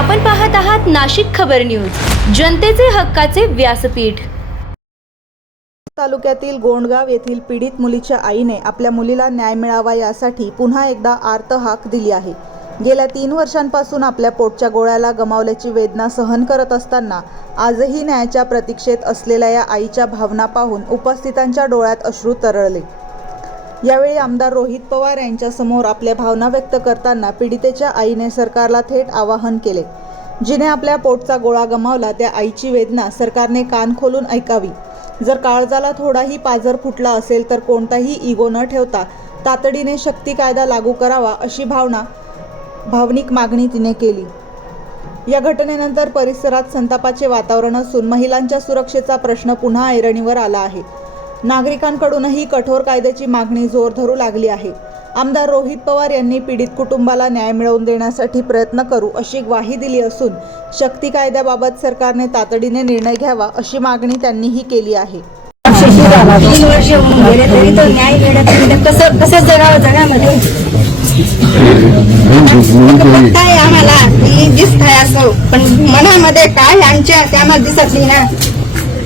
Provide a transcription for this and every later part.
आपण पाहत आहात नाशिक खबर न्यूज, जनतेचे हक्काचे व्यासपीठ। तालुक्यातील गोंडगाव येथील पीडित मुलीच्या आईने आपल्या मुलीला न्याय मिळावा यासाठी पुन्हा एकदा आर्त हाक दिली आहे। गेल्या 3 वर्षांपासून आपल्या पोटच्या गोळ्याला गमावल्याची वेदना सहन करत असताना आजही न्यायाच्या प्रतीक्षेत असलेल्या या आईच्या भावना पाहून उपस्थितांच्या डोळ्यात अश्रू तरळले। यावेळी आमदार रोहित पवार यांच्या समोर आपल्या भावना व्यक्त करताना पीडितेच्या आईने सरकारला थेट आवाहन केले, जिने आपल्या पोटचा गोळा गमावला त्या आईची वेदना सरकारने कान खोलून ऐकावी। जर काळजाला थोडाही पाझर फुटला असेल तर कोणताही इगो न ठेवता तातडीने शक्ती कायदा लागू करावा अशी भावनिक मागणी तिने केली। या घटनेनंतर परिसरात संतापाचे वातावरण असून महिलांच्या सुरक्षेचा प्रश्न पुन्हा ऐरणीवर आला आहे। नागरिकांकडूनही कठोर कायद्याची मागणी जोर धरू लागली आहे। आमदार रोहित पवार यांनी पीडित कुटुंबाला न्याय मिळवून देण्यासाठी प्रयत्न करू अशी ग्वाही दिली असून शक्ती कायद्याबाबत सरकारने तातडीने निर्णय घ्यावा अशी मागणी त्यांनीही केली आहे। 3 वर्ष होऊन गेले तरी तो न्याय मिळत नाही। कसं जगावं जगामध्ये काय आम्हाला दिसतंय असं, पण मनामध्ये काय आमच्या त्यामध्ये दिसत नाही ना।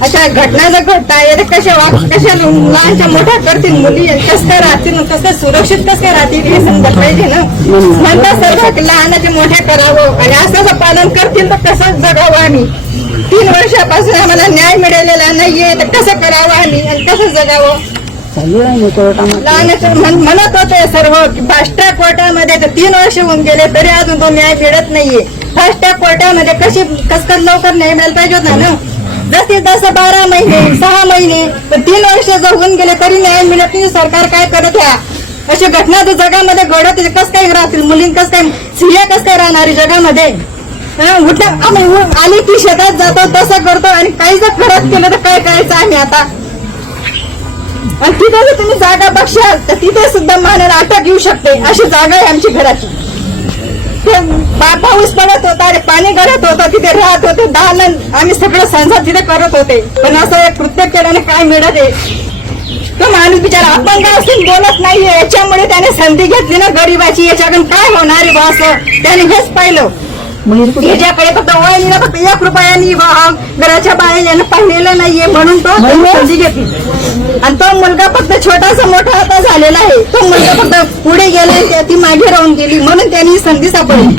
अशा घटना जर घडताय कशा लहानच्या मोठ्या करतील मुली, कसं काय राहतील, कसं सुरक्षित कसं काय राहतील हे समजलं पाहिजे ना। म्हणतात सर्व लहानाचे मोठ्या करावं आणि असं पालन करतील तर कसं जगावं आम्ही। 3 वर्षापासून आम्हाला न्याय मिळालेला नाहीये तर कसं करावं आम्ही आणि कसं जगावं। लहानाचे म्हणत होते सर्व की फास्ट ट्रॅक कोर्टामध्ये 3 वर्ष होऊन गेले तरी अजून तो न्याय मिळत नाहीये। फास्ट ट्रॅक कोर्टामध्ये कसं लवकर न्याय मिळायला पाहिजे होता ना। जसे 12 महिने 6 महिने पण 3 वर्ष जर होऊन गेले तरी न्याय मिळत नाही। सरकार काय करत आहे? अशी घटना जर जगामध्ये घडत कसं काय राहतील मुलीं, कसं काय स्त्रिया कसं काय राहणार जगामध्ये। आम्ही आली की शेतात जातो तसं करतो आणि काही जर घरात केलं तर काय करायचं आम्ही आता। आणि तिथे जर तुम्ही जागा बघशाल तर तिथे सुद्धा मानाला अटक येऊ शकते, अशी जागा आहे आमची घराची। पाऊस पडत होता आणि पाणी गळत होतं, तिथे राहत होते दालन, आम्ही सगळं संसार तिथे करत होते। पण असं एक कृत्य केल्याने काय मिळत आहे? तो माणूस बिचारा अपंग असून बोलत नाहीये, याच्यामुळे त्याने संधी घेतली ना गरीबाची। याच्याकडून काय होणार आहे बा असं त्याने हेच पाहिलं। याच्याकडे फक्त वहिनीला फक्त 1 रुपयानी घराच्या बाहेर यानं पाहिलेलं नाहीये म्हणून तो संधी घेतली। आणि तो मुलगा फक्त छोटासा मोठा आता झालेला आहे, तो मुलगा फक्त पुढे गेला ती मागे राहून गेली म्हणून त्यांनी संधी सापडली।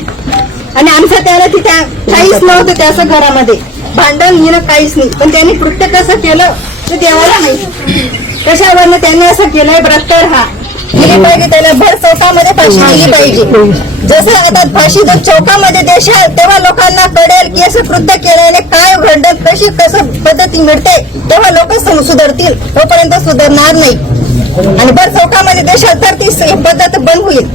आणि आमचं त्याला तिथे काहीच नव्हतं, त्याचं घरामध्ये भांडण घेणं काहीच नाही। पण त्यांनी कृत्य कसं केलं ते देवाला माहिती। कशावरनं त्यांनी असं केलंय भ्रष्टाचार हा दिली पाहिजे, त्याला भर चौकामध्ये फाशी दिली पाहिजे। जसं आता फाशी जर चौकामध्ये देशाल तेव्हा लोकांना कळेल की असं कृत्य केल्याने काय घडत, कशी कसं पद्धती मिळते, तेव्हा लोक सुधारतील, तोपर्यंत सुधारणार नाही। आणि भर चौकामध्ये देशाल तर ती पद्धत बंद होईल।